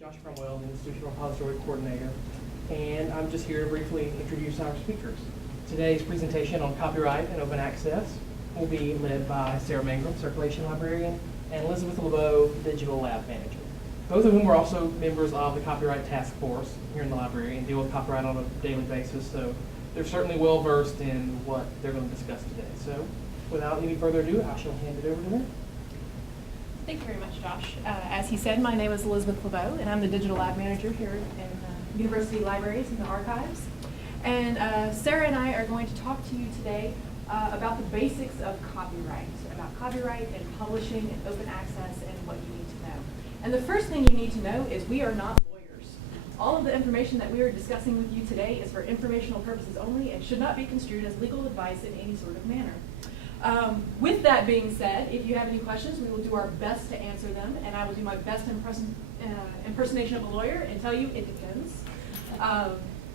Josh Cromwell, the Institutional Repository Coordinator, and I'm just here to briefly introduce our speakers. Today's presentation on copyright and open access will be led by Sarah Mangrum, Circulation Librarian, and Elizabeth LeBeau, Digital Lab Manager. Both of whom are also members of the Copyright Task Force here in the library and deal with copyright on a daily basis, so they're certainly well versed in what they're going to discuss today. So without any further ado, I shall hand it over to them. Thank you very much, Josh. As he said, my name is Elizabeth LeBeau, and I'm the Digital Lab Manager here in University Libraries and the Archives. And Sarah and I are going to talk to you today about the basics of copyright, about copyright and publishing and open access and what you need to know. And the first thing you need to know is we are not lawyers. All of the information that we are discussing with you today is for informational purposes only and should not be construed as legal advice in any sort of manner. With that being said, if you have any questions, we will do our best to answer them, and I will do my best impersonation of a lawyer and tell you it depends.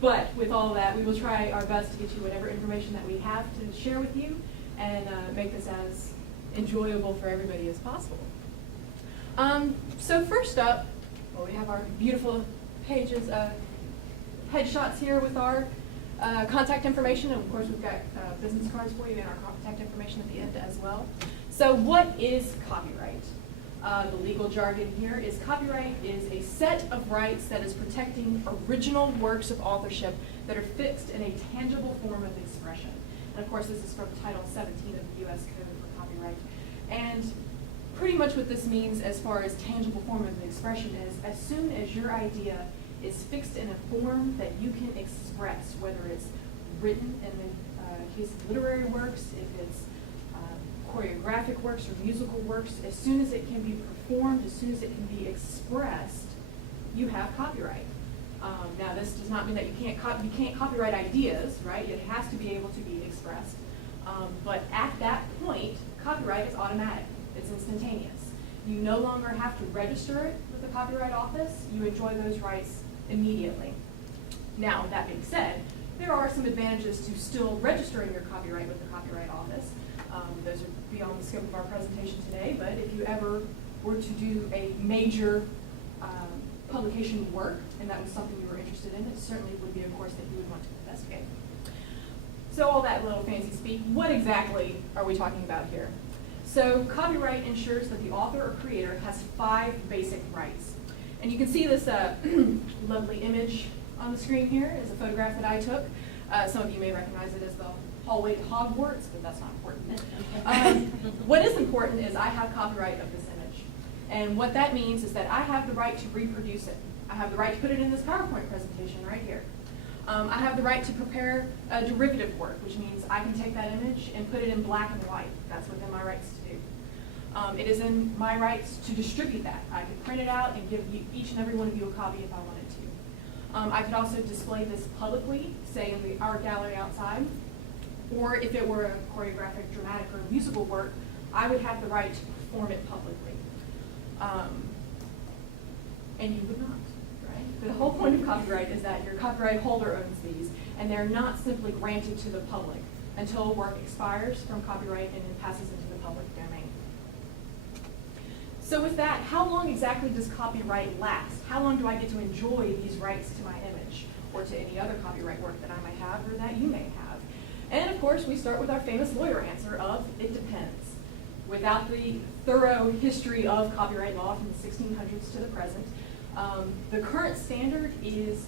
But with all of that, we will try our best to get you whatever information that we have to share with you and make this as enjoyable for everybody as possible. So first up, well, we have our beautiful pages, headshots here with our contact information, and of course we've got business cards for you and our contact information at the end as well. So what is copyright? The legal jargon here is copyright is a set of rights that is protecting original works of authorship that are fixed in a tangible form of expression. And of course this is from Title 17 of the U.S. Code for Copyright. And pretty much what this means as far as tangible form of expression is as soon as your idea is fixed in a form that you can express, whether it's written in the case of literary works, if it's choreographic works or musical works, as soon as it can be performed, as soon as it can be expressed, you have copyright. Now this does not mean that you can't copyright ideas, right? It has to be able to be expressed. But at that point, copyright is automatic. It's instantaneous. You no longer have to register it with the Copyright Office. You enjoy those rights immediately. Now, that being said, there are some advantages to still registering your copyright with the Copyright Office. Those are beyond the scope of our presentation today, but if you ever were to do a major publication work, and that was something you were interested in, it certainly would be a course that you would want to investigate. So all that little fancy speak, what exactly are we talking about here? So copyright ensures that the author or creator has 5 basic rights. And you can see this lovely image on the screen here is a photograph that I took. Some of you may recognize it as the hallway to Hogwarts, but that's not important. What is important is I have copyright of this image. And what that means is that I have the right to reproduce it. I have the right to put it in this PowerPoint presentation right here. I have the right to prepare a derivative work, which means I can take that image and put it in black and white. That's within my rights to do. It is in my rights to distribute that. I can print it out and give each and every one of you a copy if I wanted to. I could also display this publicly, say in the art gallery outside, or if it were a choreographic, dramatic, or musical work, I would have the right to perform it publicly. And you would not. The whole point of copyright is that your copyright holder owns these, and they're not simply granted to the public until a work expires from copyright and then passes into the public domain. So with that, how long exactly does copyright last? How long do I get to enjoy these rights to my image or to any other copyright work that I might have or that you may have? And of course, we start with our famous lawyer answer of, it depends. Without the thorough history of copyright law from the 1600s to the present, the current standard is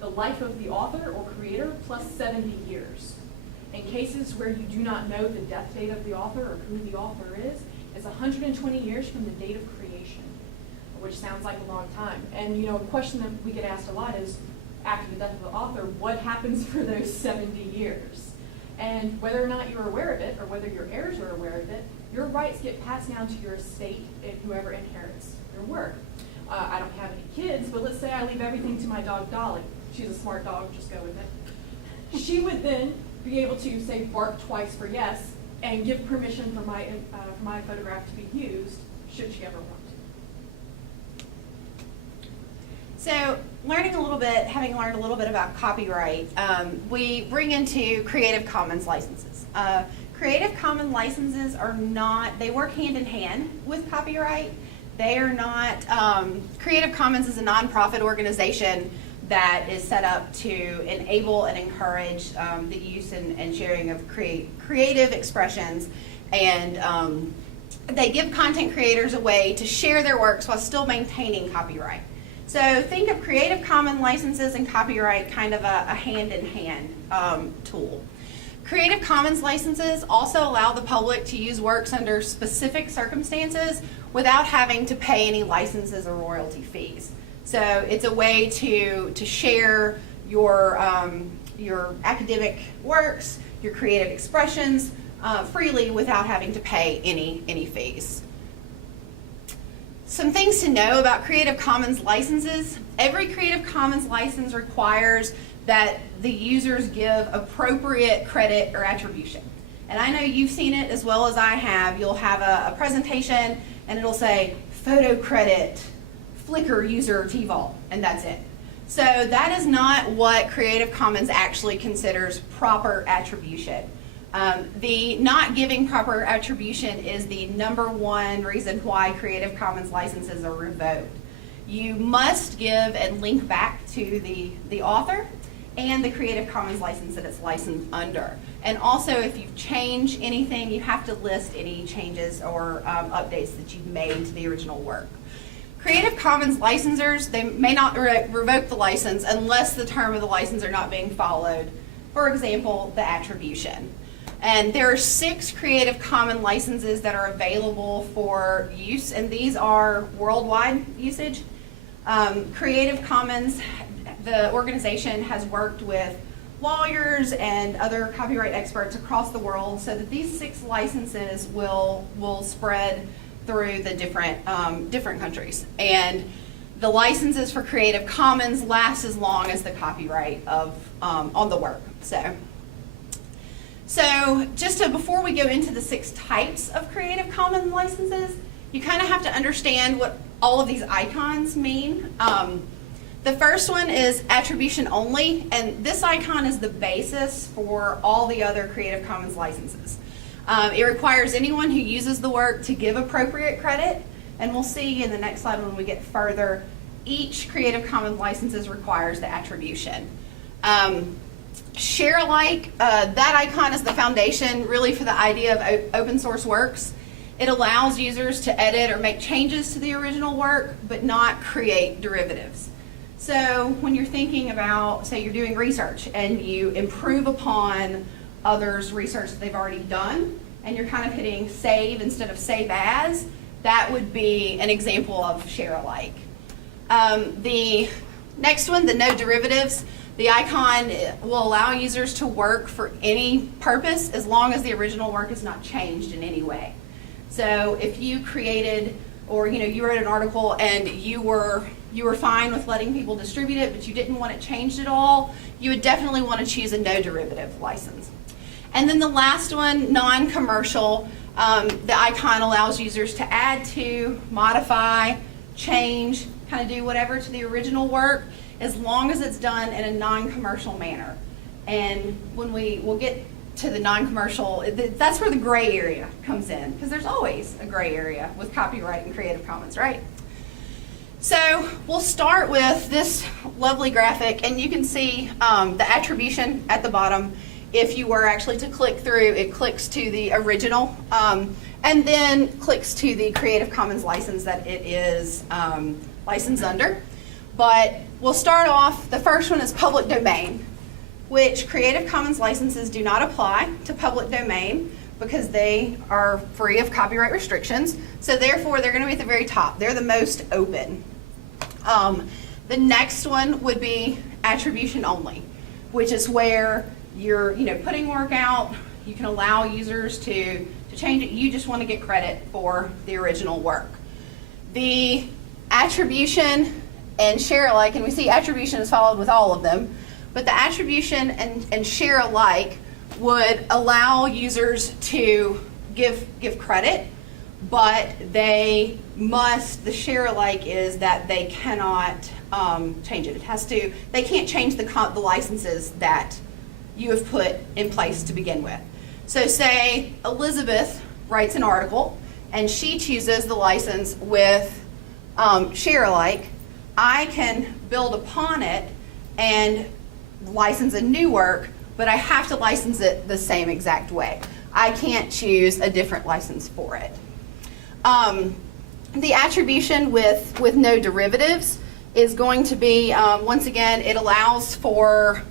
the life of the author or creator plus 70 years. In cases where you do not know the death date of the author or who the author is, it's 120 years from the date of creation, which sounds like a long time. And you know, a question that we get asked a lot is, after the death of the author, what happens for those 70 years? And whether or not you're aware of it, or whether your heirs are aware of it, your rights get passed down to your estate and whoever inherits your work. I don't have any kids, but let's say I leave everything to my dog Dolly. She's a smart dog, just go with it. She would then be able to say bark twice for yes and give permission for my photograph to be used should she ever want to. So learning a little bit, having learned a little bit about copyright, we bring into Creative Commons licenses. Creative Commons licenses are not, they work hand in hand with copyright. They are not, Creative Commons is a nonprofit organization that is set up to enable and encourage the use and sharing of creative expressions, and they give content creators a way to share their works while still maintaining copyright. So think of Creative Commons licenses and copyright kind of a hand-in-hand tool. Creative Commons licenses also allow the public to use works under specific circumstances without having to pay any licenses or royalty fees. So it's a way to share your academic works, your creative expressions freely without having to pay any fees. Some things to know about Creative Commons licenses. Every Creative Commons license requires that the users give appropriate credit or attribution. And I know you've seen it as well as I have. You'll have a presentation and it'll say photo credit, Flickr user TVault, and that's it. So that is not what Creative Commons actually considers proper attribution. The not giving proper attribution is the #1 reason why Creative Commons licenses are revoked. You must give and link back to the author and the Creative Commons license that it's licensed under. And also, if you change anything, you have to list any changes or updates that you've made to the original work. Creative Commons licensors, they may not revoke the license unless the term of the license are not being followed. For example, the attribution. And there are 6 Creative Commons licenses that are available for use, and these are worldwide usage. Creative Commons, the organization has worked with lawyers and other copyright experts across the world so that these 6 licenses will spread through the different countries. And the licenses for Creative Commons last as long as the copyright on the work. So before we go into the 6 types of Creative Commons licenses, you kind of have to understand what all of these icons mean. The first one is attribution only, and this icon is the basis for all the other Creative Commons licenses. It requires anyone who uses the work to give appropriate credit, and we'll see in the next slide when we get further, each Creative Commons license requires the attribution. Share alike, that icon is the foundation really for the idea of open source works. It allows users to edit or make changes to the original work, but not create derivatives. So when you're thinking about, say you're doing research and you improve upon others' research that they've already done, and you're kind of hitting save instead of save as, that would be an example of share alike. The next one, the no derivatives, the icon will allow users to work for any purpose as long as the original work is not changed in any way. So if you created, or you wrote an article and you were fine with letting people distribute it, but you didn't want it changed at all, you would definitely want to choose a no derivative license. And then the last one, non-commercial, the icon allows users to add to, modify, change, kind of do whatever to the original work as long as it's done in a non-commercial manner. And when we'll get to the non-commercial, that's where the gray area comes in, because there's always a gray area with copyright and Creative Commons, right? So we'll start with this lovely graphic, and you can see the attribution at the bottom. If you were actually to click through, it clicks to the original and then clicks to the Creative Commons license that it is licensed under. But we'll start off, the first one is public domain, which Creative Commons licenses do not apply to public domain because they are free of copyright restrictions. So therefore, they're going to be at the very top. They're the most open. The next one would be attribution only, which is where you're putting work out. You can allow users to change it. You just want to get credit for the original work. The attribution and share alike, and we see attribution is followed with all of them, but the attribution and share alike would allow users to give credit, but they must, the share alike is that they cannot change it. They can't change the licenses that you have put in place to begin with. So say Elizabeth writes an article and she chooses the license with share alike, I can build upon it and license a new work, but I have to license it the same exact way. I can't choose a different license for it. The attribution with no derivatives is going to be, once again, it allows for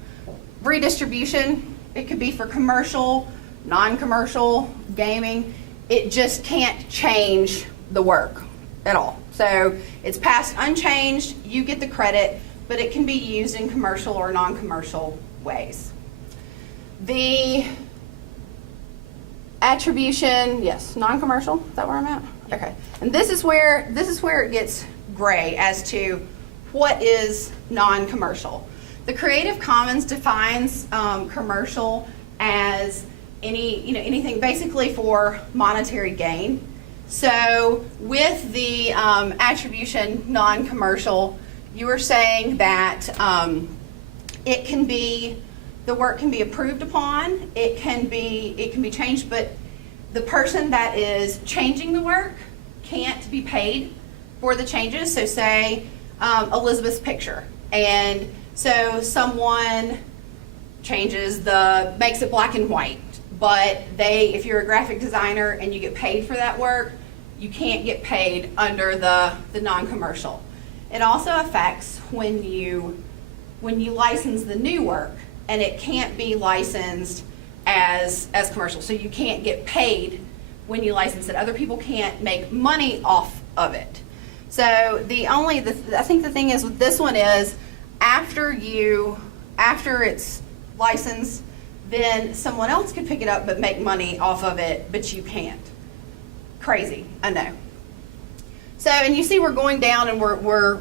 redistribution. It could be for commercial, non-commercial, gaming. It just can't change the work at all. So it's passed unchanged, you get the credit, but it can be used in commercial or non-commercial ways. The attribution, yes, non-commercial, is that where I'm at? Okay, and this is where it gets gray as to what is non-commercial. The Creative Commons defines commercial as anything basically for monetary gain. So with the attribution non-commercial, you are saying that the work can be approved upon, it can be changed, but the person that is changing the work can't be paid for the changes. So say Elizabeth's picture, and so someone makes it black and white, but if you're a graphic designer and you get paid for that work, you can't get paid under the non-commercial. It also affects when you license the new work, and it can't be licensed as commercial. So you can't get paid when you license it. Other people can't make money off of it. So I think the thing is with this one is after it's licensed, then someone else could pick it up but make money off of it, but you can't. Crazy, I know. So, and you see we're going down and we're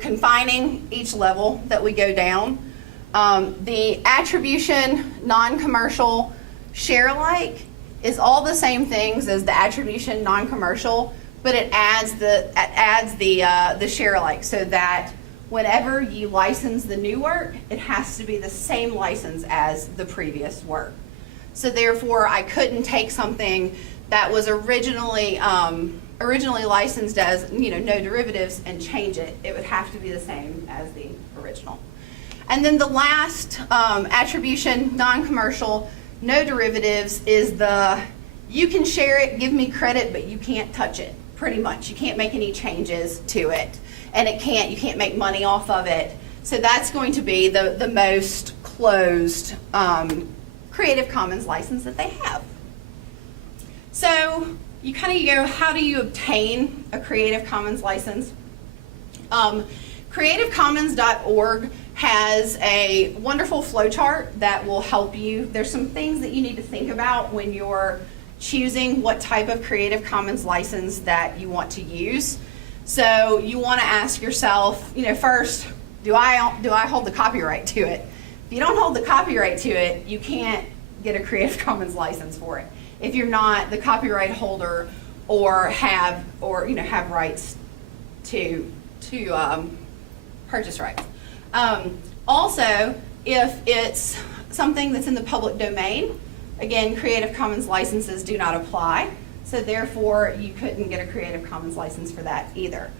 confining each level that we go down. The attribution, non-commercial, share alike is all the same things as the attribution, non-commercial, but it adds the share alike so that whenever you license the new work, it has to be the same license as the previous work. So therefore, I couldn't take something that was originally licensed as no derivatives and change it. It would have to be the same as the original. And then the last attribution, non-commercial, no derivatives is you can share it, give me credit, but you can't touch it. Pretty much, you can't make any changes to it, and you can't make money off of it. So that's going to be the most closed Creative Commons license that they have. So you kind of go, how do you obtain a Creative Commons license? CreativeCommons.org has a wonderful flowchart that will help you. There's some things that you need to think about when you're choosing what type of Creative Commons license that you want to use. So you want to ask yourself, first, do I hold the copyright to it? If you don't hold the copyright to it, you can't get a Creative Commons license for it. If you're not the copyright holder or have rights to purchase rights. Also, if it's something that's in the public domain, again, Creative Commons licenses do not apply, so therefore you couldn't get a Creative Commons license for that either.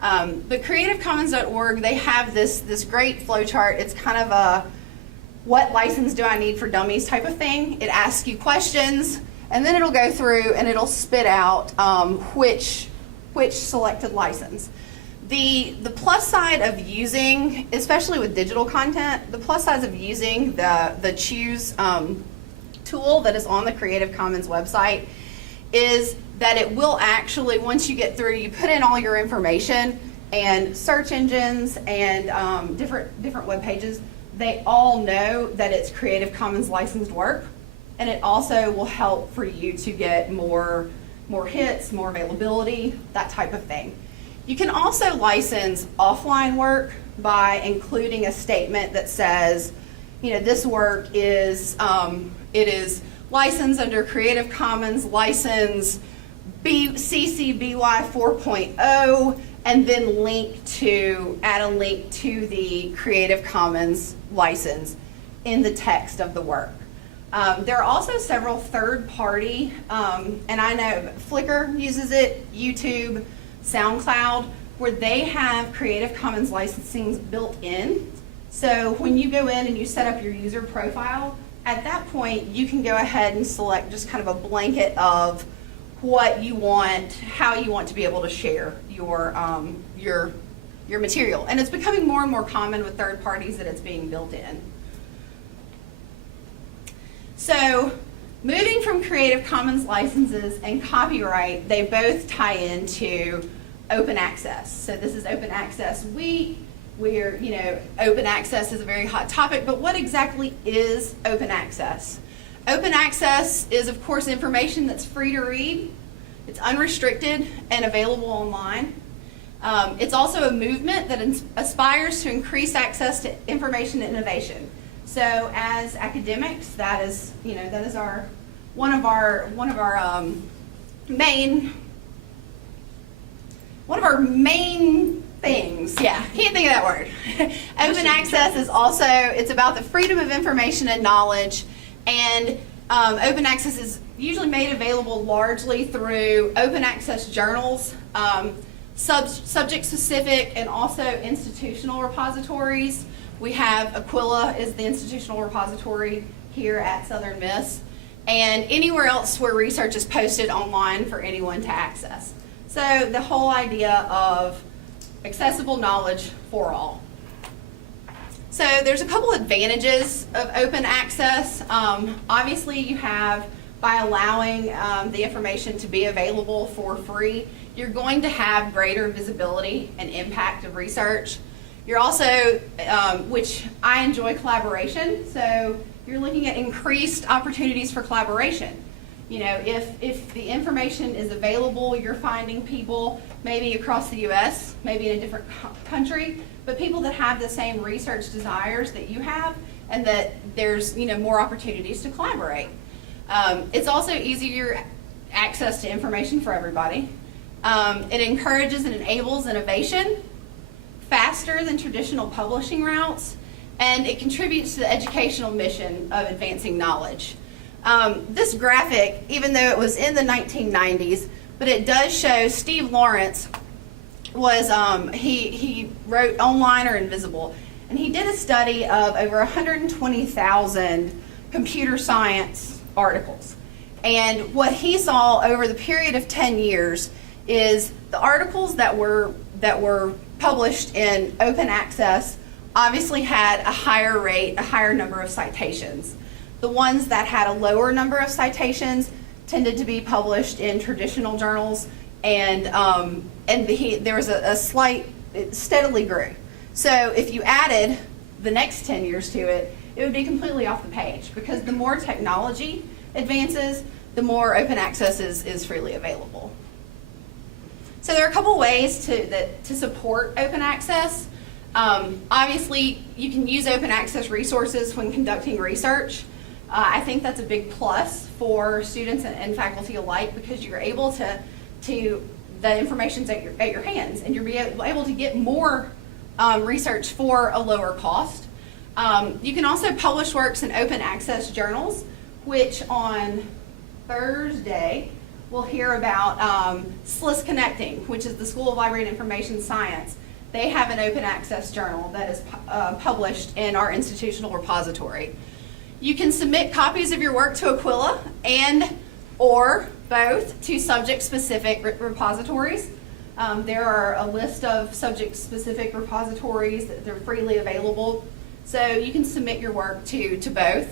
But CreativeCommons.org, they have this great flowchart. It's kind of a what license do I need for dummies type of thing. It asks you questions, and then it'll go through and it'll spit out which selected license. The plus side of using, especially with digital content, the plus side of using the Choose tool that is on the Creative Commons website is that it will actually, once you get through, you put in all your information, and search engines and different web pages, they all know that it's Creative Commons licensed work, and it also will help for you to get more hits, more availability, that type of thing. You can also license offline work by including a statement that says, this work is licensed under Creative Commons license CC BY 4.0, and then add a link to the Creative Commons license in the text of the work. There are also several third-party, and I know Flickr uses it, YouTube, SoundCloud. where they have Creative Commons licensing built in. So when you go in and you set up your user profile, at that point you can go ahead and select just kind of a blanket of what you want, how you want to be able to share your material. And it's becoming more and more common with third parties that it's being built in. So moving from Creative Commons licenses and copyright, they both tie into open access. So this is Open Access Week, where, you know, open access is a very hot topic, but what exactly is open access? Open access is, of course, information that's free to read. It's unrestricted and available online. It's also a movement that aspires to increase access to information and innovation. So as academics, that is, you know, that is one of our main things. Yeah, can't think of that word. Open access is also, it's about the freedom of information and knowledge, and open access is usually made available largely through open access journals, subject specific, and also institutional repositories. We have Aquila is the institutional repository here at Southern Miss, and anywhere else where research is posted online for anyone to access. So the whole idea of accessible knowledge for all. So there's a couple advantages of open access. Obviously you have, by allowing the information to be available for free, you're going to have greater visibility and impact of research. You're also, which I enjoy collaboration, so you're looking at increased opportunities for collaboration. You know, if the information is available, you're finding people maybe across the U.S., maybe in a different country, but people that have the same research desires that you have, and that there's, you know, more opportunities to collaborate. It's also easier access to information for everybody. It encourages and enables innovation faster than traditional publishing routes, and it contributes to the educational mission of advancing knowledge. This graphic, even though it was in the 1990s, but it does show Steve Lawrence was, he wrote Online or Invisible, and he did a study of over 120,000 computer science articles. And what he saw over the period of 10 years is the articles that were published in open access obviously had a higher rate, a higher number of citations. The ones that had a lower number of citations tended to be published in traditional journals, and there was a slight, it steadily grew. So if you added the next 10 years to it, it would be completely off the page, because the more technology advances, the more open access is freely available. So there are a couple ways to support open access. Obviously, you can use open access resources when conducting research. I think that's a big plus for students and faculty alike, because you're able to the information's at your hands, and you're able to get more research for a lower cost. You can also publish works in open access journals, which on Thursday we'll hear about SLIS Connecting, which is the School of Library and Information Science. They have an open access journal that is published in our institutional repository. You can submit copies of your work to Aquila or both to subject-specific repositories. There are a list of subject-specific repositories that they're freely available, so you can submit your work to both.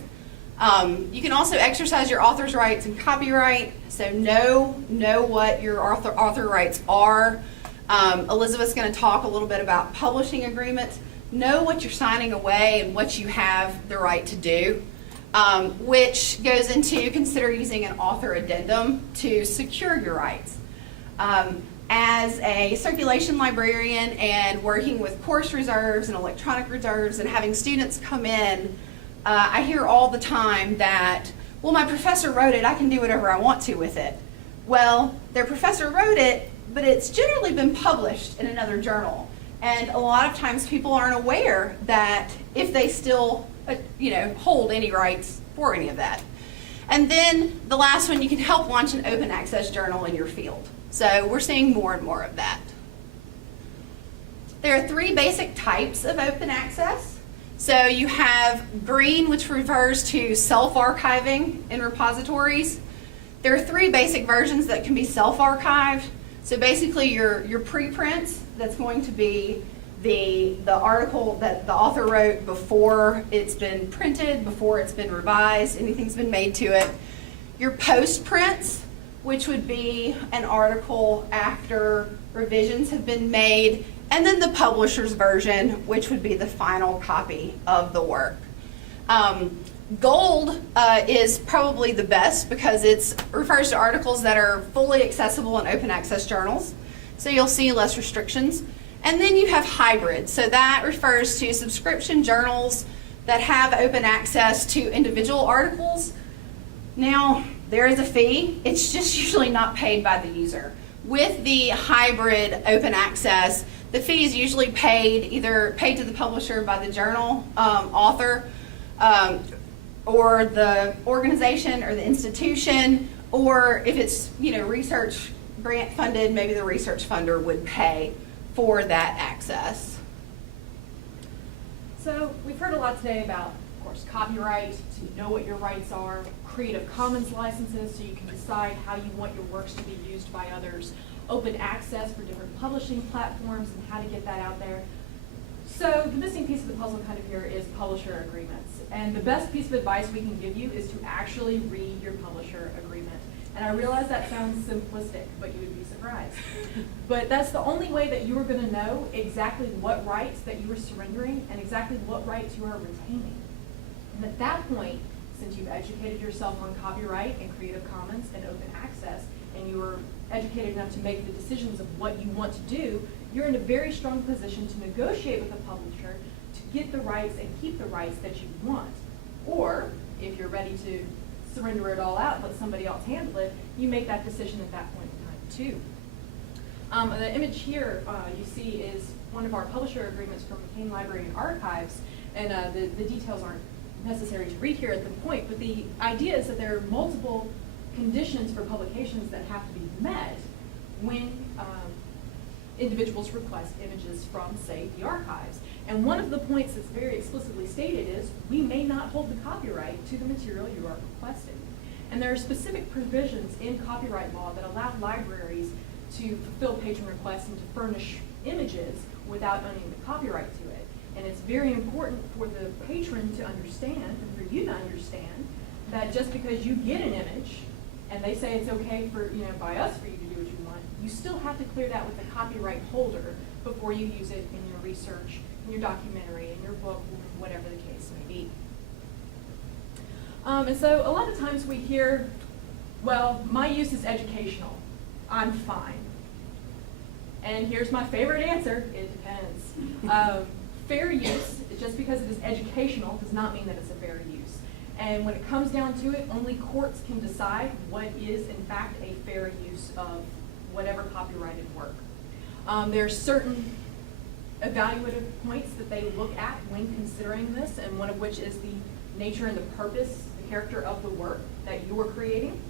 You can also exercise your author's rights and copyright, so know what your author rights are. Elizabeth's going to talk a little bit about publishing agreements. Know what you're signing away and what you have the right to do, which goes into consider using an author addendum to secure your rights. As a circulation librarian and working with course reserves and electronic reserves and having students come in, I hear all the time that, well, my professor wrote it, I can do whatever I want to with it. Well, their professor wrote it, but it's generally been published in another journal. And a lot of times people aren't aware that if they still, hold any rights for any of that. And then the last one, you can help launch an open access journal in your field. So we're seeing more and more of that. There are three basic types of open access. So you have green, which refers to self-archiving in repositories. There are three basic versions that can be self-archived. So basically your preprints, that's going to be the article that the author wrote before it's been printed, before it's been revised, anything's been made to it. Your postprints, which would be an article after revisions have been made, and then the publisher's version, which would be the final copy of the work. Gold is probably the best because it refers to articles that are fully accessible in open access journals, so you'll see less restrictions. And then you have hybrid, so that refers to subscription journals that have open access to individual articles. Now, there is a fee. It's just usually not paid by the user. With the hybrid open access, the fee is usually paid, either paid to the publisher by the journal author, or the organization or the institution, or if it's research grant funded, maybe the research funder would pay for that access. So we've heard a lot today about, of course, copyright, to know what your rights are, Creative Commons licenses so you can decide how you want your works to be used by others, open access for different publishing platforms and how to get that out there. So the missing piece of the puzzle kind of here is publisher agreements. And the best piece of advice we can give you is to actually read your publisher agreement. And I realize that sounds simplistic, but you would be surprised. But that's the only way that you are going to know exactly what rights that you are surrendering and exactly what rights you are retaining. And at that point, since you've educated yourself on copyright and Creative Commons and open access, and you are educated enough to make the decisions of what you want to do, you're in a very strong position to negotiate with the publisher to get the rights and keep the rights that you want. Or, if you're ready to surrender it all out, let somebody else handle it, you make that decision at that point in time too. The image here you see is one of our publisher agreements from McCain Library and Archives, and the details aren't necessary to read here at the point, but the idea is that there are multiple conditions for publications that have to be met when individuals request images from, say, the archives. And one of the points that's very explicitly stated is we may not hold the copyright to the material you are requesting. And there are specific provisions in copyright law that allow libraries to fulfill patron requests and to furnish images without owning the copyright to it. And it's very important for the patron to understand, and for you to understand, that just because you get an image and they say it's okay for, by us for you to do what you want, you still have to clear that with the copyright holder before you use it in your research, in your documentary, in your book, whatever the case may be. And so a lot of times we hear, well, my use is educational. I'm fine. And here's my favorite answer, it depends. Fair use, just because it is educational, does not mean that it's a fair use. And when it comes down to it, only courts can decide what is, in fact, a fair use of whatever copyrighted work. There are certain evaluative points that they look at when considering this, and one of which is the nature and the purpose, the character of the work that you are creating.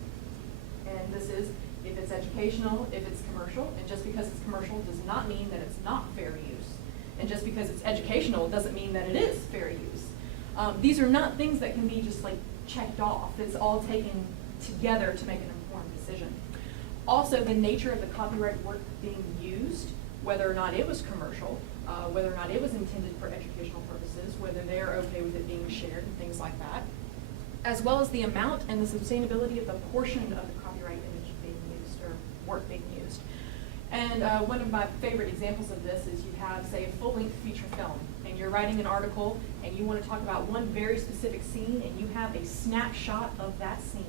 And this is if it's educational, if it's commercial, and just because it's commercial does not mean that it's not fair use. And just because it's educational doesn't mean that it is fair use. These are not things that can be just like checked off. It's all taken together to make an informed decision. Also, the nature of the copyright work being used, whether or not it was commercial, whether or not it was intended for educational purposes, whether they're okay with it being shared and things like that, as well as the amount and the sustainability of the portion of the copyright image being used or work being used. And one of my favorite examples of this is you have, say, a full-length feature film, and you're writing an article, and you want to talk about one very specific scene, and you have a snapshot of that scene.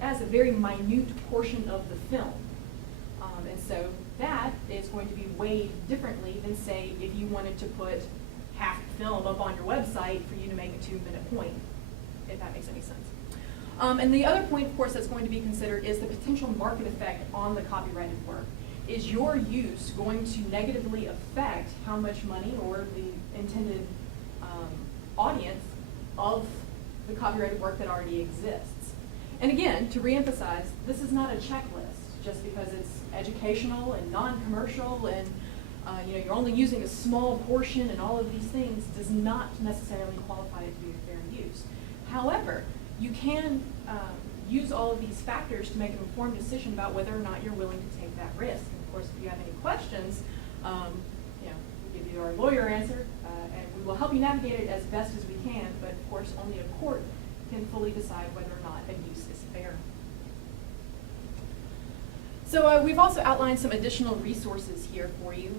It has a very minute portion of the film. And so that is going to be weighed differently than, say, if you wanted to put half the film up on your website for you to make a 2-minute point, if that makes any sense. And the other point, of course, that's going to be considered is the potential market effect on the copyrighted work. Is your use going to negatively affect how much money or the intended audience of the copyrighted work that already exists? And again, to reemphasize, this is not a checklist just because it's educational and non-commercial and You're only using a small portion and all of these things does not necessarily qualify it to be a fair use. However, you can use all of these factors to make an informed decision about whether or not you're willing to take that risk. And of course, if you have any questions, we'll give you our lawyer answer, and we will help you navigate it as best as we can, but of course, only a court can fully decide whether or not a use is fair. So we've also outlined some additional resources here for you.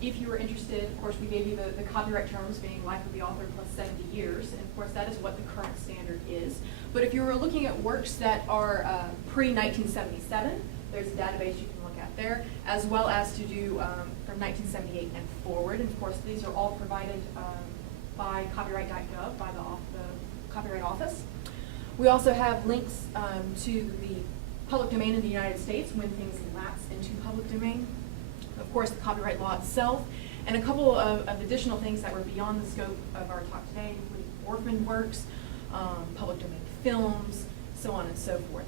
If you are interested, of course, we gave you the copyright terms being life of the author plus 70 years, and of course that is what the current standard is. But if you were looking at works that are pre-1977, there's a database you can look at there, as well as to do from 1978 and forward. And of course, these are all provided by copyright.gov, by the Copyright Office. We also have links to the public domain in the United States when things lapse into public domain. Of course, the copyright law itself, and a couple of additional things that were beyond the scope of our talk today, including orphan works, public domain films, so on and so forth.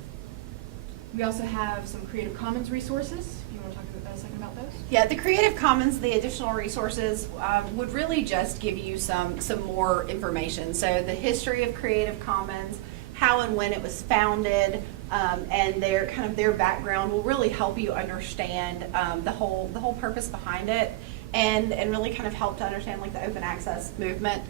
We also have some Creative Commons resources. You want to talk a second about those? Yeah, the Creative Commons, the additional resources would really just give you some more information. So the history of Creative Commons, how and when it was founded, and their background will really help you understand the whole purpose behind it, and really kind of help to understand like the open access movement.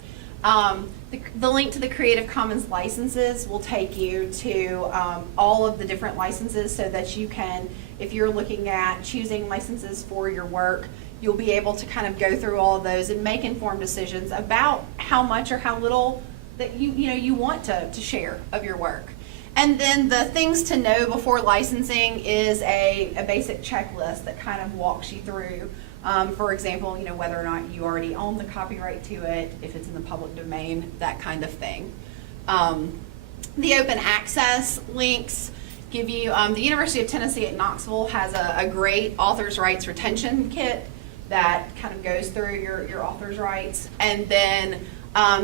The link to the Creative Commons licenses will take you to all of the different licenses, so that you can, if you're looking at choosing licenses for your work, you'll be able to kind of go through all of those and make informed decisions about how much or how little that you want to share of your work. And then the things to know before licensing is a basic checklist that kind of walks you through. For example, whether or not you already own the copyright to it, if it's in the public domain, that kind of thing. The open access links give you, the University of Tennessee at Knoxville has a great author's rights retention kit that kind of goes through your author's rights. And then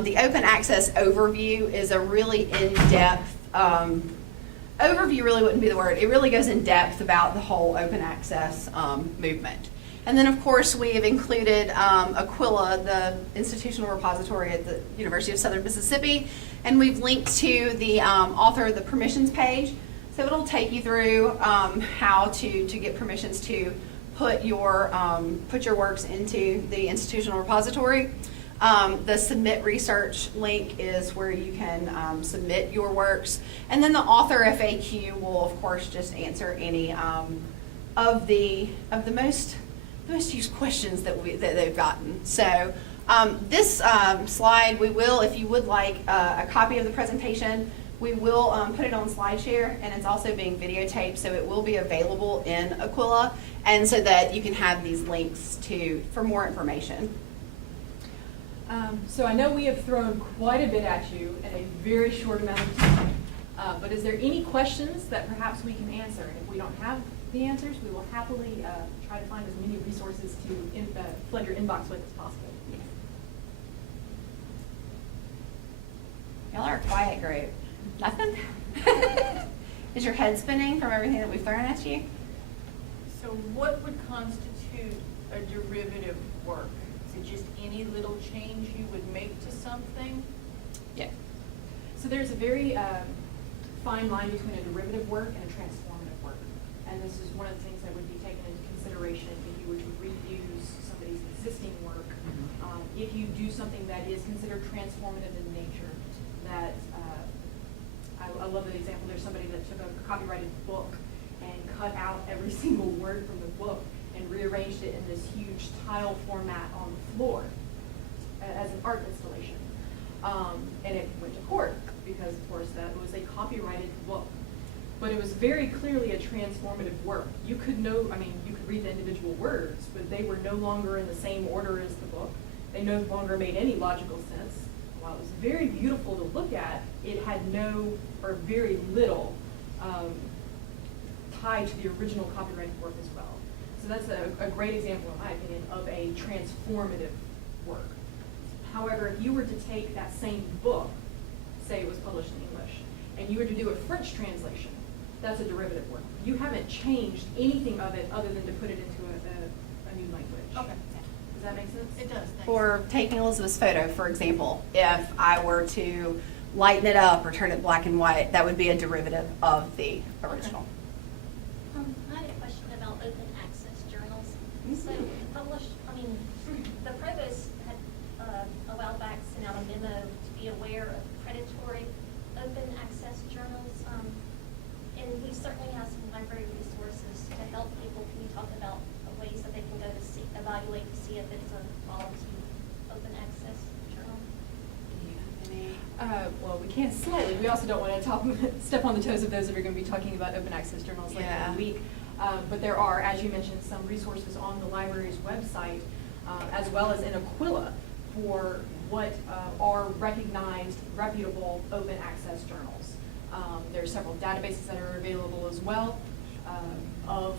the open access overview is a really in-depth, overview really wouldn't be the word, it really goes in depth about the whole open access movement. And then of course we have included Aquila, the institutional repository at the University of Southern Mississippi, and we've linked to the author of the permissions page. So it'll take you through how to get permissions to put your works into the institutional repository. The submit research link is where you can submit your works, and then the author FAQ will of course just answer any of the most used questions that they've gotten. So this slide, we will, if you would like a copy of the presentation, we will put it on SlideShare, and it's also being videotaped, so it will be available in Aquila, and so that you can have these links for more information. So I know we have thrown quite a bit at you in a very short amount of time, but is there any questions that perhaps we can answer? And if we don't have the answers, we will happily try to find as many resources to flood your inbox with as possible. Y'all are a quiet group. Nothing? Is your head spinning from everything that we've thrown at you? So what would constitute a derivative work? Is it just any little change you would make to something? Yeah. So there's a very fine line between a derivative work and a transformative work. And this is one of the things that would be taken into consideration if you were to reuse somebody's existing work. If you do something that is considered transformative in nature, that I love the example. There's somebody that took a copyrighted book and cut out every single word from the book and rearranged it in this huge tile format on the floor as an art installation. And it went to court because, of course, that was a copyrighted book. But it was very clearly a transformative work. You could read the individual words, but they were no longer in the same order as the book. They no longer made any logical sense. While it was very beautiful to look at, it had no or very little tied to the original copyrighted work as well. So that's a great example, in my opinion, of a transformative work. However, if you were to take that same book, say it was published in English, and you were to do a French translation, that's a derivative work. You haven't changed anything of it other than to put it into a new language. Okay. that make sense? It does, thanks. For taking Elizabeth's photo, for example, if I were to lighten it up or turn it black and white, that would be a derivative of the original. I had a question about open access journals. Mhm. So the provost had, a while back sent out a memo to be aware of predatory open access journals. And we certainly have some library resources to help people. Can you talk about ways that they can go to see, evaluate to see if it's a quality open access journal? Well, we can slightly. We also don't want to step on the toes of those that are going to be talking about open access journals later in the week. But there are, as you mentioned, some resources on the library's website, as well as in Aquila, for what are recognized, reputable open access journals. There are several databases that are available as well, of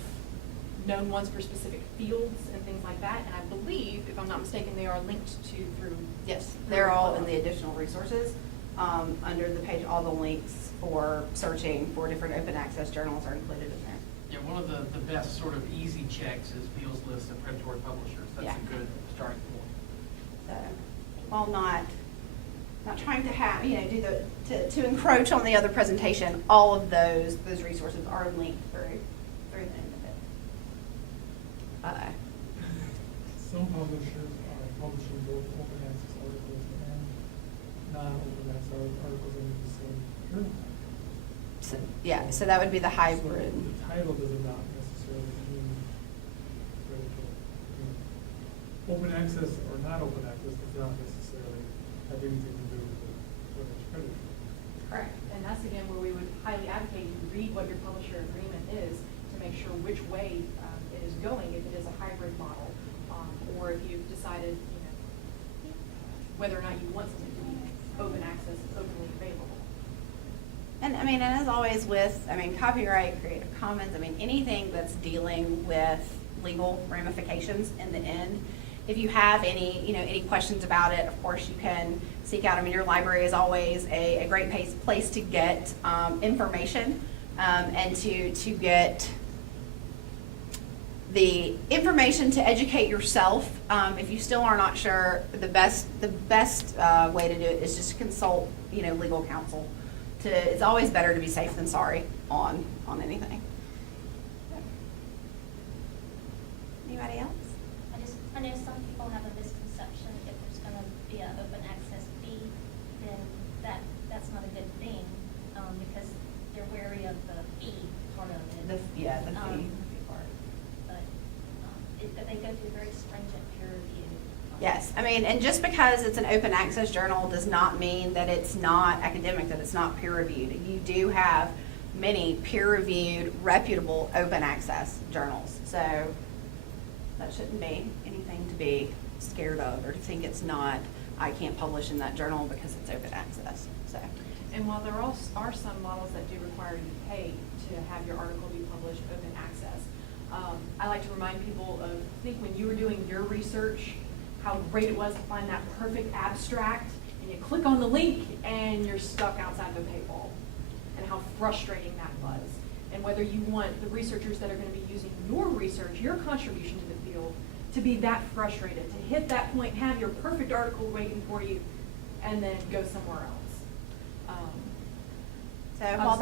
known ones for specific fields and things like that. And I believe, if I'm not mistaken, they are linked to through. Yes, they're all in the additional resources. Under the page, all the links for searching for different open access journals are included in there. Yeah, one of the best sort of easy checks is Beal's list of predatory publishers. That's Yeah. a good starting point. So, while not trying to have, to encroach on the other presentation, all of those resources are linked through the end of it. Some publishers are publishing both open access articles and non-open access articles in the same journal. So, yeah, so that would be the hybrid. So the title does not necessarily mean predatory. Open access or not open access does not necessarily have anything to do with whether it's predatory. Correct. And that's again where we would highly advocate you read what your publisher agreement is to make sure which way it is going, if it is a hybrid model, or if you've decided, whether or not you want something to be open access, openly available. And and as always with, copyright, Creative Commons, anything that's dealing with legal ramifications in the end. If you have any questions about it, of course you can seek out. Your library is always a great place to get information and to get the information to educate yourself. If you still are not sure, the best way to do it is just to consult legal counsel. It's always better to be safe than sorry on anything. Anybody else? I know some people have a misconception if there's going to be an open access fee, then that's not a good thing, because they're wary of the fee part of it. The fee part. But they go through very stringent peer review. Yes, and just because it's an open access journal does not mean that it's not academic, that it's not peer reviewed. You do have many peer reviewed, reputable open access journals. So that shouldn't be anything to be scared of or to think it's not, I can't publish in that journal because it's open access. So. And while there are some models that do require you to pay to have your article be published open access, I like to remind people of, I think when you were doing your research, how great it was to find that perfect abstract, and you click on the link and you're stuck outside of a paywall, and how frustrating that was. And whether you want the researchers that are going to be using your research, your contribution to the field, to be that frustrated, to hit that point, have your perfect article waiting for you, and then go somewhere else. So while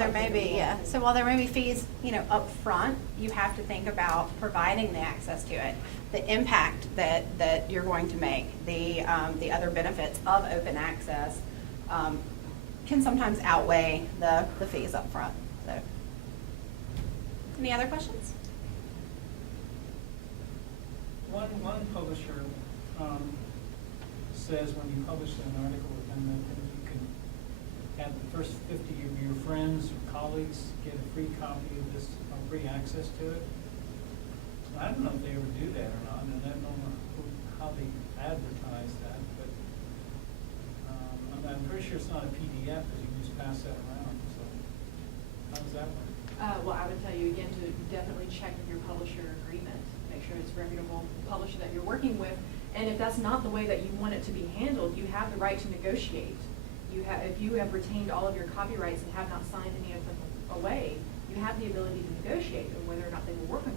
there may be fees, up front, you have to think about providing the access to it, the impact that you're going to make, the other benefits of open access can sometimes outweigh the fees up front. So, any other questions? One publisher says when you publish an article with them that you can have the first 50 of your friends or colleagues get a free copy of this, free access to it. I don't know if they ever do that or not, and I don't know how they advertise that, but I'm pretty sure it's not a PDF because you can just pass that around. So how does that work? Well, I would tell you again to definitely check with your publisher agreement, make sure it's a reputable publisher that you're working with, and if that's not the way that you want it to be handled, you have the right to negotiate. If you have retained all of your copyrights and have not signed any of them away, you have the ability to negotiate, and whether or not they will work with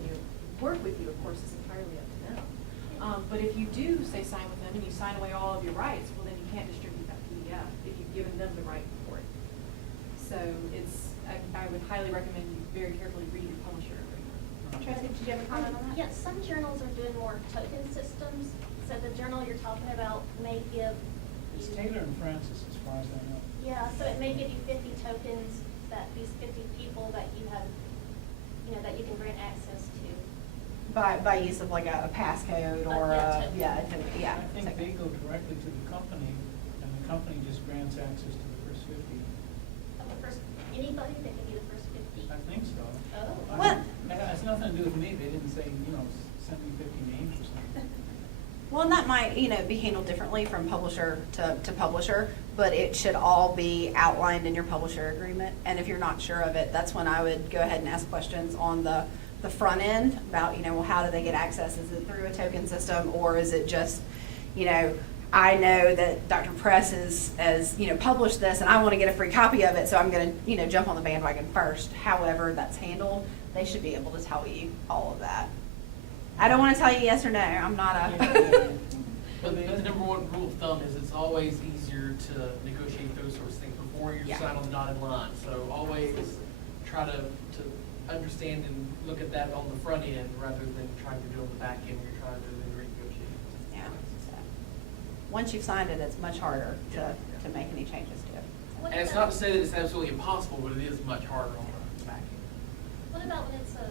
you, of course, is entirely up to them. But if you do, say, sign with them and you sign away all of your rights, well, then you can't distribute that PDF if you've given them the right for it. So I would highly recommend you very carefully read your publisher agreement. Tracy, did you have a comment on that? Yeah, some journals are doing more token systems. So the journal you're talking about may give It's you, Taylor and Francis, as far as I know. yeah, so it may give you 50 tokens that these 50 people that you have, that you can grant access to. By use of like a passcode or Yeah, yeah. I think they go directly to the company, and the company just grants access to the first 50. Of the first, anybody that can be the first 50. I think so. Oh. Well- It has nothing to do with me. They didn't say, send me 50 names or something. Well, and that might, be handled differently from publisher to publisher, but it should all be outlined in your publisher agreement. And if you're not sure of it, that's when I would go ahead and ask questions on the front end about, well, how do they get access? Is it through a token system, or is it just, I know that Dr. Press has published this and I want to get a free copy of it, so I'm going to, jump on the bandwagon first. However that's handled, they should be able to tell you all of that. I don't want to tell you yes or no. I'm not a. But the number one rule of thumb is it's always easier to negotiate those sorts of things before you Yeah. sign on the dotted line. So always try to understand and look at that on the front end rather than trying to do it on the back end where you're trying to then renegotiate. Yeah. So, once you've signed it, it's much harder to make any changes to it. What And it's about- not to say that it's absolutely impossible, but it is much harder on the back end. What about when it's a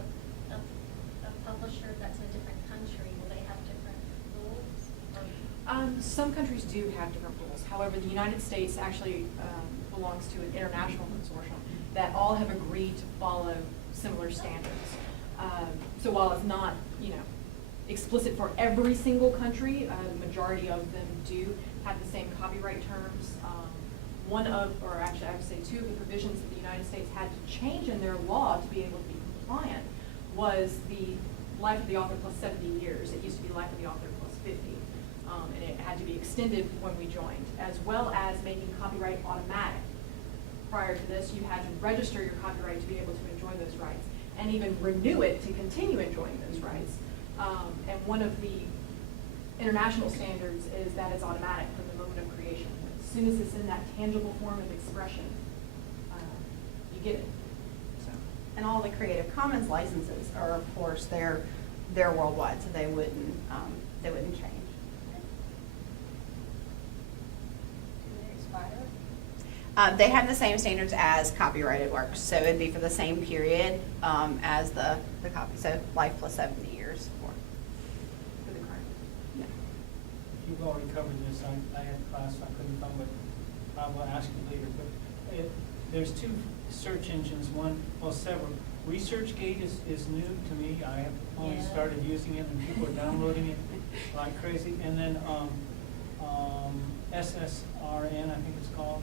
publisher that's in a different country? Will they have different rules? Or- Some countries do have different rules. However, the United States actually belongs to an international consortium that all have agreed to follow similar standards. So while it's not, explicit for every single country, the majority of them do have the same copyright terms. One of, or actually I would say two of the provisions that the United States had to change in their law to be able to be compliant was the life of the author plus 70 years. It used to be life of the author plus 50. And it had to be extended when we joined, as well as making copyright automatic. Prior to this, you had to register your copyright to be able to enjoy those rights, and even renew it to continue enjoying those rights. And one of the international standards is that it's automatic from the moment of creation. As soon as it's in that tangible form of expression, you get it. So. And all the Creative Commons licenses are, of course, they're worldwide, so they wouldn't change. Do they expire? They have the same standards as copyrighted works, so it'd be for the same period as the copy. So life plus 70 years For the current. You've already covered this. I had class, I couldn't come, but I will ask you later. But there's two search engines, several. ResearchGate is new to me. I have only Yeah. started using it, and people are downloading it like crazy. And then SSRN, I think it's called.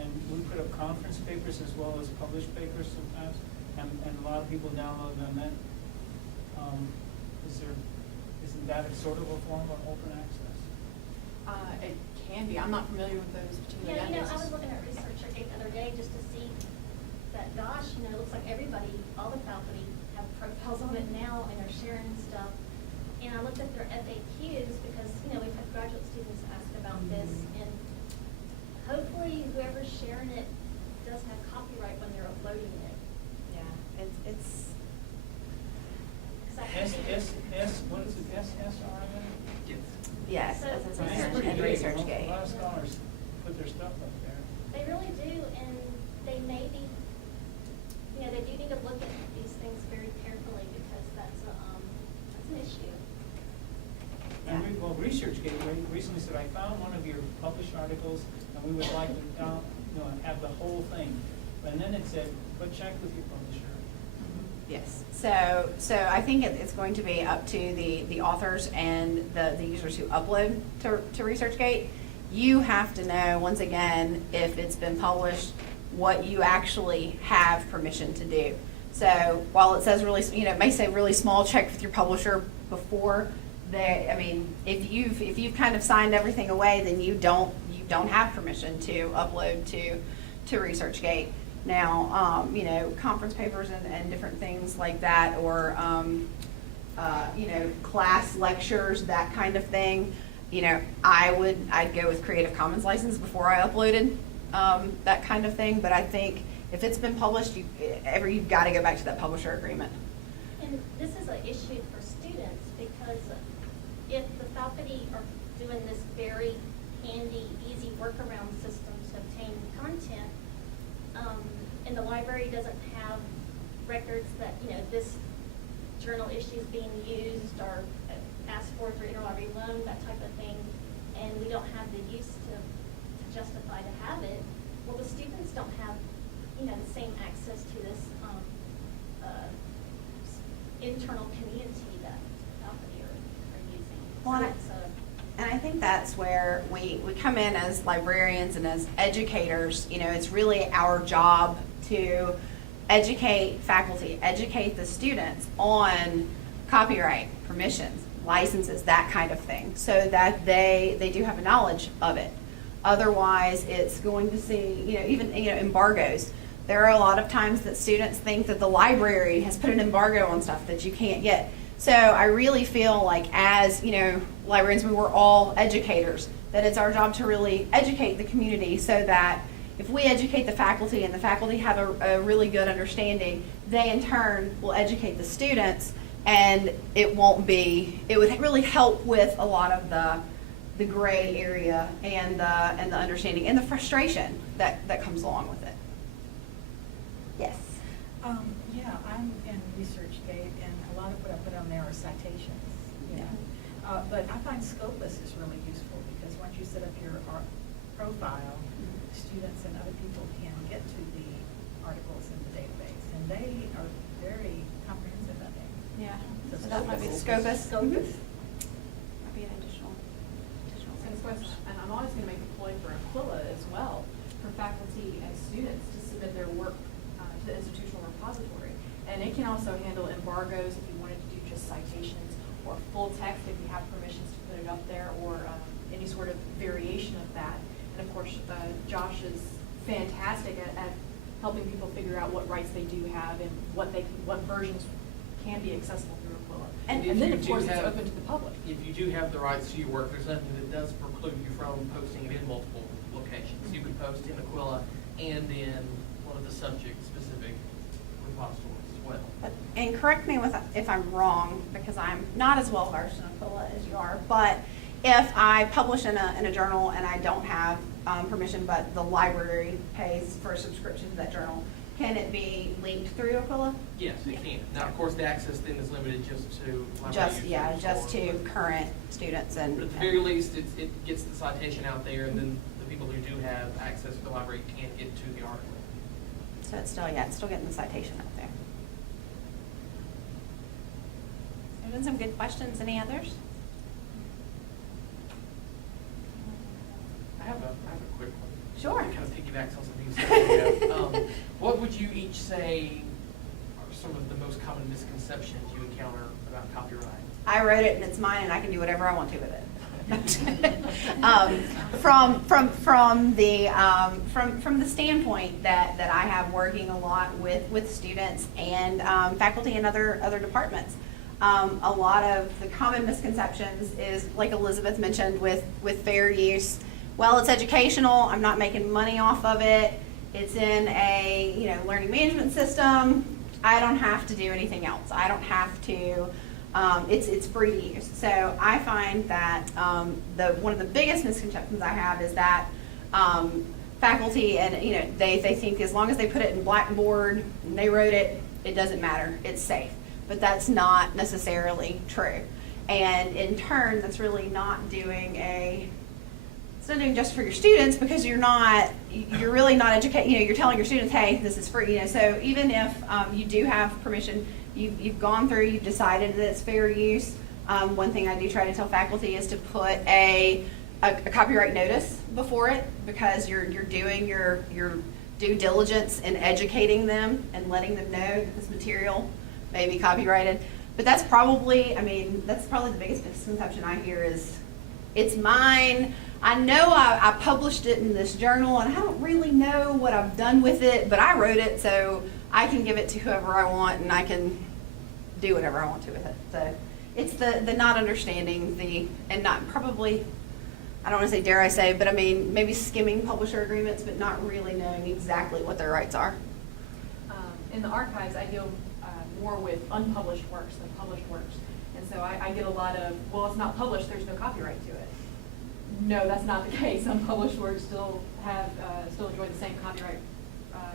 And we put up conference papers as well as published papers sometimes, and a lot of people download them. That isn't that a sort of a form of open access? It can be. I'm not familiar with those particular Yeah, I databases. was looking at ResearchGate the other day just to see that, gosh, it looks like everybody, all the faculty have profiles on it now and are sharing stuff. And I looked at their FAQs because, we've had graduate students ask about this, and hopefully whoever's sharing it does have copyright when they're uploading it. Yeah, it's 'Cause I think What is it, SSRN? yes, So that's It's and pretty big. A ResearchGate. lot of scholars put their stuff up there. They really do, and they may be, they do need to look at these things very carefully because that's an issue. Yeah. Well, ResearchGate recently said, I found one of your published articles, and we would like to have the whole thing. And then it said, but check with your publisher. Yes. So I think it's going to be up to the authors and the users who upload to ResearchGate. You have to know, once again, if it's been published, what you actually have permission to do. So while it says it may say really small, check with your publisher before if you've kind of signed everything away, then you don't have permission to upload to ResearchGate. Now, conference papers and different things like that, or class lectures, that kind of thing, I'd go with Creative Commons license before I uploaded that kind of thing. But I think if it's been published, you've got to go back to that publisher agreement. And this is an issue for students because if the faculty are doing this very handy, easy workaround system to obtain content, and the library doesn't have records that, this journal issue is being used or asked for through interlibrary loan, that type of thing, and we don't have the use to justify to have it, well, the students don't have, the same access to this internal community that faculty are using. Well, So and I think that's where we come in as librarians and as educators. It's really our job to educate faculty, educate the students on copyright, permissions, licenses, that kind of thing, so that they do have a knowledge of it. Otherwise, it's going to see, even embargoes. There are a lot of times that students think that the library has put an embargo on stuff that you can't get. So I really feel like as, librarians, we're all educators, that it's our job to really educate the community so that if we educate the faculty and the faculty have a really good understanding, they in turn will educate the students, and it would really help with a lot of the gray area and the understanding and the frustration that comes along with it. Yes. Yeah, I'm in ResearchGate, and a lot of what I put on there are citations. But I find Scopus is really useful because once you set up your profile, students and other people can get to the articles in the database, and they are very comprehensive, I think. Yeah. So So that might be the Scopus. Scopus. Might be an additional And I'm always going to make a point for Aquila as well, for faculty and students to submit their work to the institutional repository. And it can also handle embargoes if you wanted to do just citations, or full text if you have permissions to put it up there, or any sort of variation of that. And of course, Josh is fantastic at helping people figure out what rights they do have and what versions can be accessible through Aquila. And And if then you of do course it's have- open to the public. If you do have the rights to your work, there's nothing that does preclude you from posting it in multiple locations. You could post in Aquila and in one of the subject-specific repositories as well. And correct me if I'm wrong, because I'm not as well versed in Aquila as you are, but if I publish in a journal and I don't have permission, but the library pays for a subscription to that journal, can it be linked through Aquila? Yes, it can. Now, of course, the access then is limited just to library Just users to or- current students and. But at the very least, it gets the citation out there, and then the people who do have access to the library can get to the article. So it's still getting the citation out there. There's been some good questions. Any others? I have a quick one. Sure. It kind of piggybacks on something you said. What would you each say are some of the most common misconceptions you encounter about copyright? I wrote it and it's mine, and I can do whatever I want to with it. From the standpoint that I have working a lot with students and faculty and other departments, a lot of the common misconceptions is, like Elizabeth mentioned, with fair use. Well, it's educational. I'm not making money off of it. It's in a learning management system. I don't have to do anything else. I don't have to. It's free to use. So I find that one of the biggest misconceptions I have is that faculty and they think as long as they put it in Blackboard and they wrote it, it doesn't matter. It's safe. But that's not necessarily true. And in turn, that's really not doing it's not doing just for your students, because you're really not educating, you're telling your students, hey, this is free, so even if you do have permission, you've gone through, you've decided that it's fair use, one thing I do try to tell faculty is to put a copyright notice before it, because you're doing your due diligence in educating them and letting them know that this material may be copyrighted. But that's probably the biggest misconception I hear is, it's mine. I know I published it in this journal, and I don't really know what I've done with it, but I wrote it, so I can give it to whoever I want, and I can do whatever I want to with it. So it's the not understanding and not probably, I don't want to say dare I say, but I mean, maybe skimming publisher agreements, but not really knowing exactly what their rights are. In the archives, I deal more with unpublished works than published works. And so I get a lot of, well, it's not published, there's no copyright to it. No, that's not the case. Unpublished works still enjoy the same copyright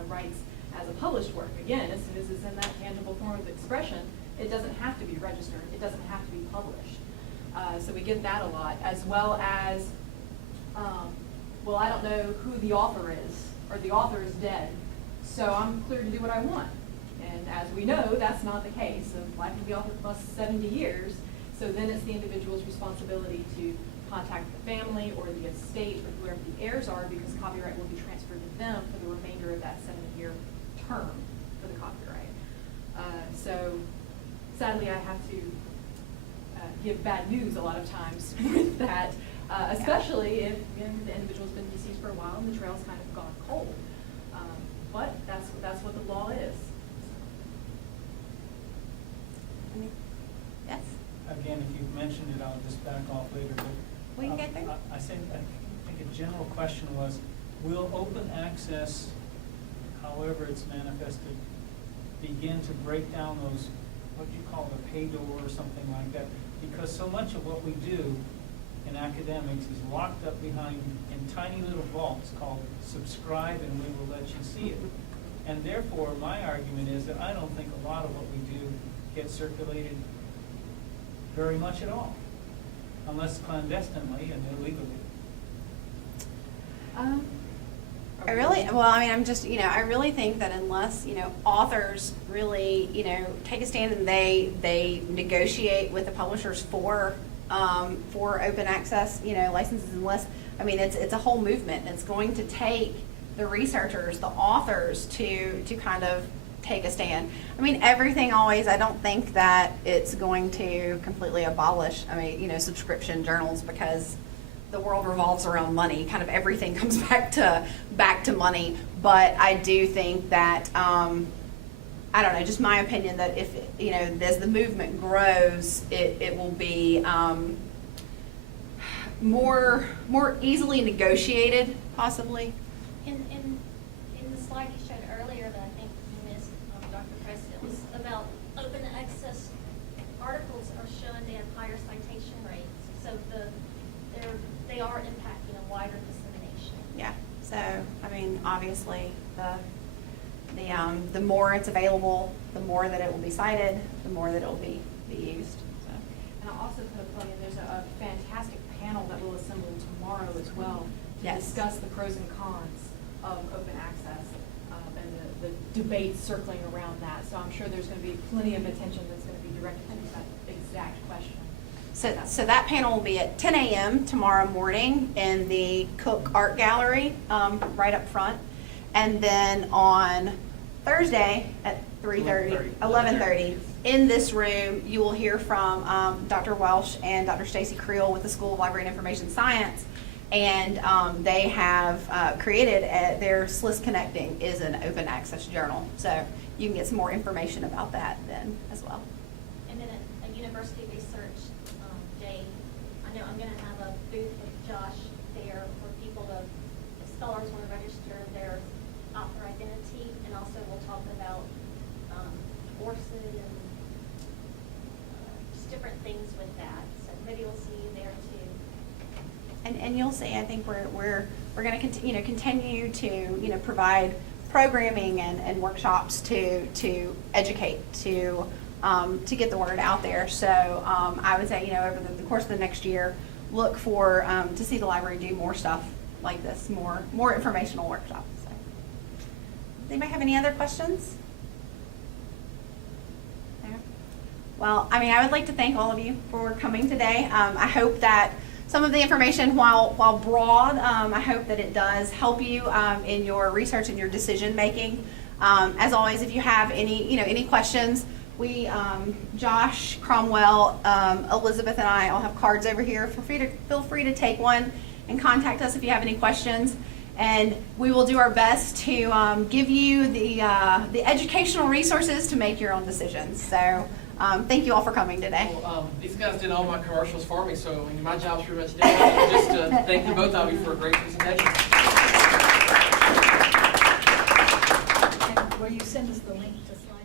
rights as a published work. Again, as soon as it's in that tangible form of expression, it doesn't have to be registered. It doesn't have to be published. So we get that a lot, as well as, well, I don't know who the author is, or the author is dead, so I'm clear to do what I want. And as we know, that's not the case. The life of the author plus 70 years, so then it's the individual's responsibility to contact the family or the estate or whoever the heirs are, because copyright will be transferred to them for the remainder of that 70-year term for the copyright. So sadly, I have to give bad news a lot of times with that, especially if the individual's been deceased for a while and the trail's kind of gone cold. But that's what the law is. Yes? Again, if you've mentioned it, I'll just back off later, but. We can get there. I think a general question was, will open access, however it's manifested, begin to break down those, what do you call it, a pay door or something like that? Because so much of what we do in academics is locked up behind, in tiny little vaults called subscribe and we will let you see it. And therefore, my argument is that I don't think a lot of what we do gets circulated very much at all, unless clandestinely and illegally. I really think that unless, authors really, take a stand and they negotiate with the publishers for open access, licenses, it's a whole movement. It's going to take the researchers, the authors to kind of take a stand. Everything always, I don't think that it's going to completely abolish, subscription journals, because the world revolves around money. Kind of everything comes back to money. But I do think that, I don't know, just my opinion, that if, as the movement grows, it will be more easily negotiated, possibly. In the slide you showed earlier that I think you missed, Dr. Price, it was about open access articles are showing they have higher citation rates. So they are impacting a wider dissemination. Yeah. So, obviously, the more it's available, the more that it will be cited, the more that it will be used. So. And I'll also put a plug in, there's a fantastic panel that will assemble tomorrow as well to Yes. discuss the pros and cons of open access and the debate circling around that. So I'm sure there's going to be plenty of attention that's going to be directed to that exact question. So that panel will be at 10 a.m. tomorrow morning in the Cook Art Gallery, right up front. And then on Thursday at 11:30, in this room, you will hear from Dr. Welsh and Dr. Stacy Creel with the School of Library and Information Science. And they have created their SLIS Connecting is an open access journal. So you can get some more information about that then as well. And then a university research day, I know I'm going to have a booth with Josh there for people if scholars want to register their author identity, and also we'll talk about ORCID and just different things with that. So maybe we'll see you there too. And you'll see, I think we're going to continue to provide programming and workshops to educate, to get the word out there. So I would say, over the course of the next year, look for to see the library do more stuff like this, more informational workshops. So. Does anybody have any other questions? No? Well, I would like to thank all of you for coming today. I hope that some of the information, while broad, I hope that it does help you in your research and your decision making. As always, if you have any questions, we, Josh, Cromwell, Elizabeth, and I all have cards over here. Feel free to take one and contact us if you have any questions. And we will do our best to give you the educational resources to make your own decisions. So Thank you all for coming today. Well, these guys did all my commercials for me, so I mean, my job's pretty much done. Just to thank you both of you for a great presentation. And will you send us the link to slide?